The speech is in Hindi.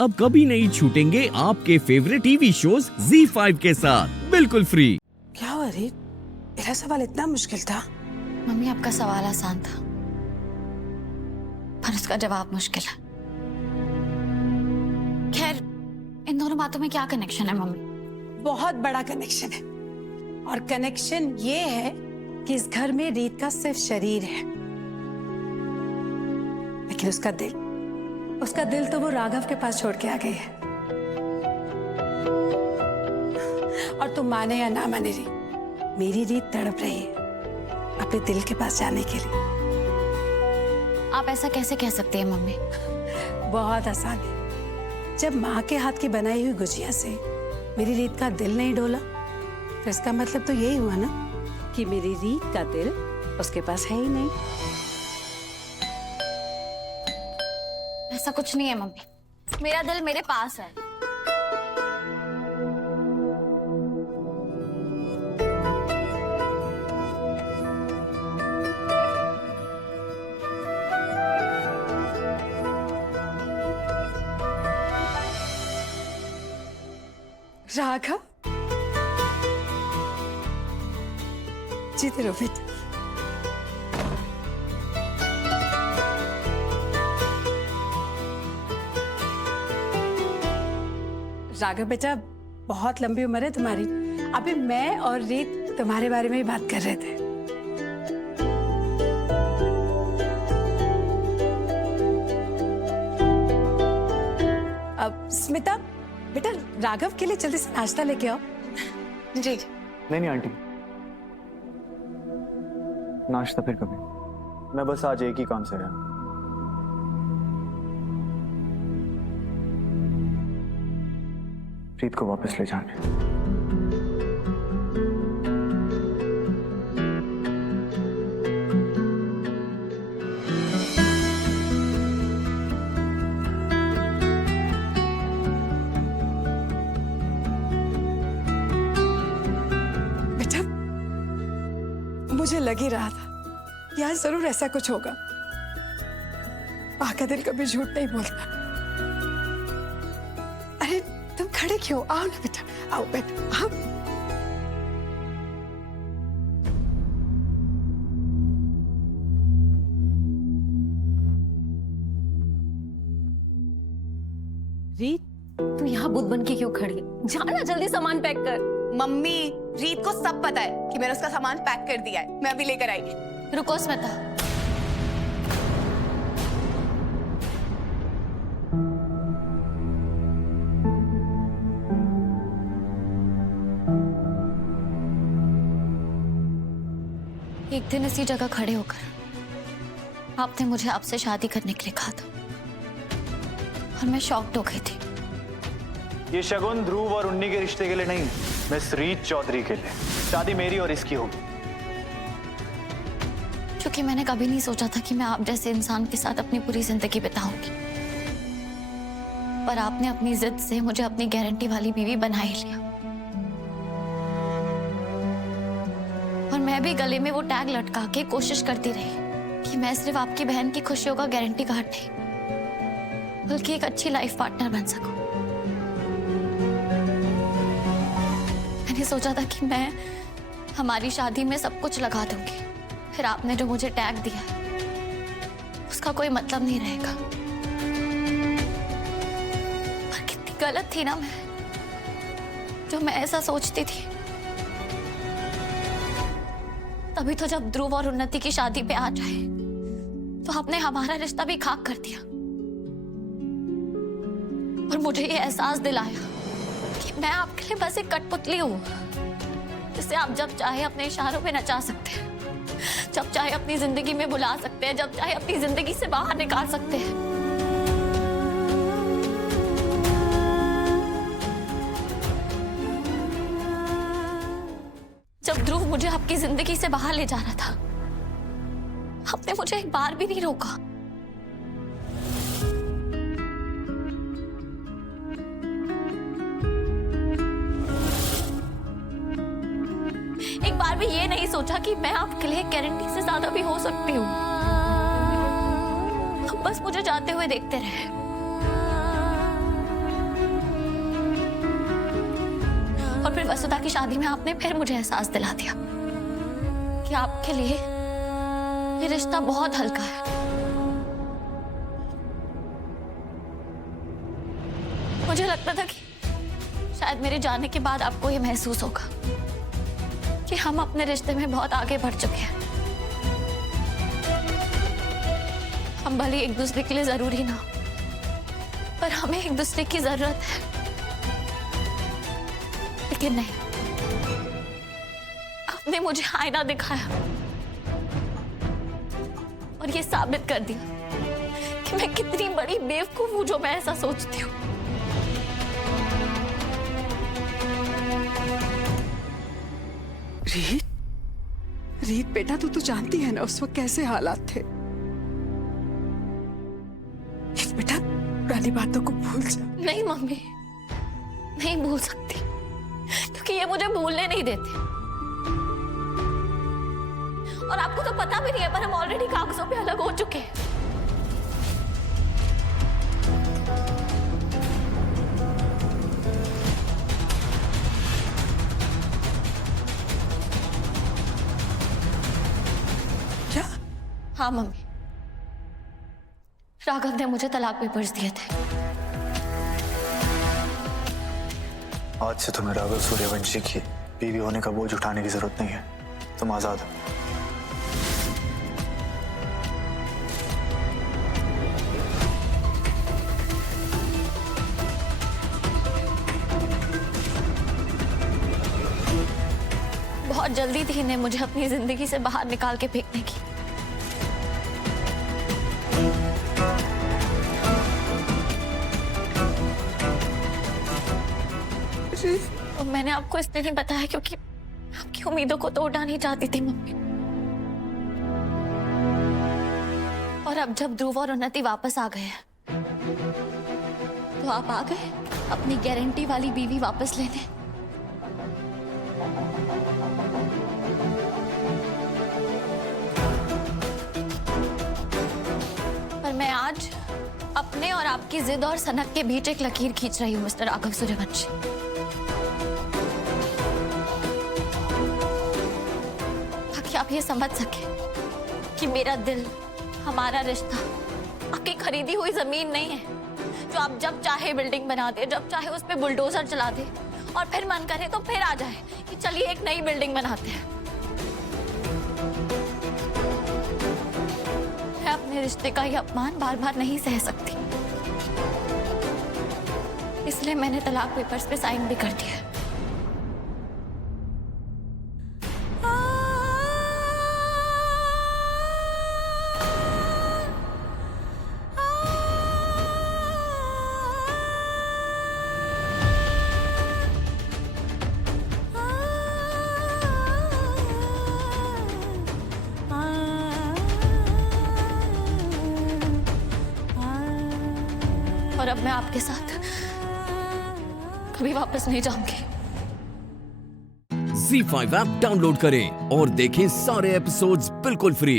अब कभी नहीं छूटेंगे आपके फेवरेट टीवी शोज ZEE5 के साथ बिल्कुल फ्री। क्या हुआ रीत? मेरा सवाल इतना मुश्किल था? मम्मी आपका सवाल आसान था पर उसका जवाब मुश्किल है। खैर इन दोनों बातों में क्या कनेक्शन है मम्मी? बहुत बड़ा कनेक्शन है और कनेक्शन ये है कि इस घर में रीत का सिर्फ शरीर है लेकिन उसका दिल तो वो राघव के पास छोड़ के आ गई है। और तुम माने या ना माने रीत, मेरी रीत तड़प रही है अपने दिल के पास जाने के लिए। आप ऐसा कैसे कह सकते हैं मम्मी? बहुत आसान है। जब माँ के हाथ की बनाई हुई गुजिया से मेरी रीत का दिल नहीं डोला तो इसका मतलब तो यही हुआ ना कि मेरी रीत का दिल उसके पास है ही नहीं। ऐसा कुछ नहीं है मम्मी, मेरा दिल मेरे पास है। राघव जीते रहो बेटा। राघव बेटा, बहुत लंबी उम्र है तुम्हारी। अभी मैं और रीत तुम्हारे बारे में ही बात कर रहे थे। अब स्मिता बेटा, राघव के लिए जल्दी से नाश्ता लेके आओ। जी। नहीं आंटी, नाश्ता फिर कभी। मैं बस आज एक ही काम से आया। रीत को वापस ले जाने। बेटा, मुझे लग ही रहा था कि आज जरूर ऐसा कुछ होगा। माँ का दिल कभी झूठ नहीं बोलता। अरे तुम खड़े क्यों? आओ ना बेटा, आओ बेटा, आओ। रीत, तू यहाँ बुद्ध बन के क्यों खड़ी है? जाना जल्दी सामान पैक कर। मम्मी, रीत को सब पता है कि मैंने उसका सामान पैक कर दिया है। मैं अभी लेकर आई। रुको स्मिता, एक दिन इसी जगह खड़े होकर आपने मुझे आपसे शादी करने के लिए कहा था और मैं शॉक्ड हो गई थी। ये शगुन ध्रुव और उन्नी के रिश्ते के लिए नहीं, मिस रीत चौधरी के लिए। शादी मेरी और इसकी होगी। क्योंकि मैंने कभी नहीं सोचा था कि मैं आप जैसे इंसान के साथ अपनी पूरी जिंदगी बिताऊंगी, पर आपने अपनी जिद से मुझे अपनी गारंटी वाली बीवी बना ही लिया। और मैं भी गले में वो टैग लटका के कोशिश करती रही कि मैं सिर्फ आपकी बहन की खुशियों का गारंटी कार्ड नहीं बल्कि एक अच्छी लाइफ पार्टनर बन सकूं। मैंने सोचा था कि मैं हमारी शादी में सब कुछ लगा दूंगी, फिर आपने जो मुझे टैग दिया उसका कोई मतलब नहीं रहेगा। पर कितनी गलत थी ना मैं, जो मैं ऐसा सोचती थी। तभी तो जब ध्रुव और उन्नति की शादी पे आ जाए तो आपने हमारा रिश्ता भी खाक कर दिया और मुझे ये एहसास दिलाया कि मैं आपके लिए बस एक कठपुतली हूं जिसे आप जब चाहे अपने इशारों पे नचा सकते हैं, जब चाहे अपनी जिंदगी में बुला सकते हैं, जब चाहे अपनी जिंदगी से बाहर निकाल सकते हैं। जब ध्रुव मुझे आपकी जिंदगी से बाहर ले जा रहा था आपने मुझे एक बार भी नहीं रोका। एक बार भी ये नहीं सोचा कि मैं आपके लिए गारंटी से ज्यादा भी हो सकती हूँ। बस मुझे जाते हुए देखते रहे। वसुधा की शादी में आपने फिर मुझे एहसास दिला दिया कि आपके लिए ये रिश्ता बहुत हल्का है। मुझे लगता था कि शायद मेरे जाने के बाद आपको ये महसूस होगा कि हम अपने रिश्ते में बहुत आगे बढ़ चुके हैं। हम भले एक दूसरे के लिए जरूरी ना, पर हमें एक दूसरे की जरूरत है। लेकिन नहीं, आपने मुझे आईना दिखाया और ये साबित कर दिया कि मैं कितनी बड़ी बेवकूफ हूं जो मैं ऐसा सोचती हूँ। रीत बेटा, तू जानती है ना उस वक्त कैसे हालात थे। बेटा पुरानी बातों को भूल जा। नहीं मम्मी, नहीं भूल सकती, क्योंकि ये मुझे भूलने नहीं देते। और आपको तो पता भी नहीं है, पर हम ऑलरेडी कागजों पे अलग हो चुके हैं। क्या? हाँ मम्मी, राघव ने मुझे तलाक पेपर्स दिए थे। आज से तुम्हें राघव सूर्यवंशी की बीवी होने का बोझ उठाने की जरूरत नहीं है। तुम आजाद हो। बहुत जल्दी थी इन्हें मुझे अपनी जिंदगी से बाहर निकाल के फेंकने की। और मैंने आपको इसलिए नहीं बताया क्योंकि आपकी उम्मीदों को तोड़ना नहीं चाहती थी मम्मी। और अब जब ध्रुव और उन्नति वापस आ गए हैं, तो आप आ गए अपनी गारंटी वाली बीवी वापस लेने। पर मैं आज अपने और आपकी जिद और सनक के बीच एक लकीर खींच रही हूँ मिस्टर राघव सूर्यवंशी। ताकि आप ये समझ सके कि मेरा दिल, हमारा रिश्ता आपकी खरीदी हुई जमीन नहीं है जो आप जब चाहे बिल्डिंग बना दे, जब चाहे उस पे बुलडोजर चला दे और फिर मन करे तो फिर आ जाए कि चलिए एक नई बिल्डिंग बनाते हैं। मैं अपने रिश्ते का ये अपमान बार बार नहीं सह सकती, इसलिए मैंने तलाक पेपर्स पे साइन भी कर दिया। और अब मैं आपके साथ कभी वापस नहीं जाऊंगी। Z5 ऐप डाउनलोड करें और देखें सारे एपिसोड्स बिल्कुल फ्री।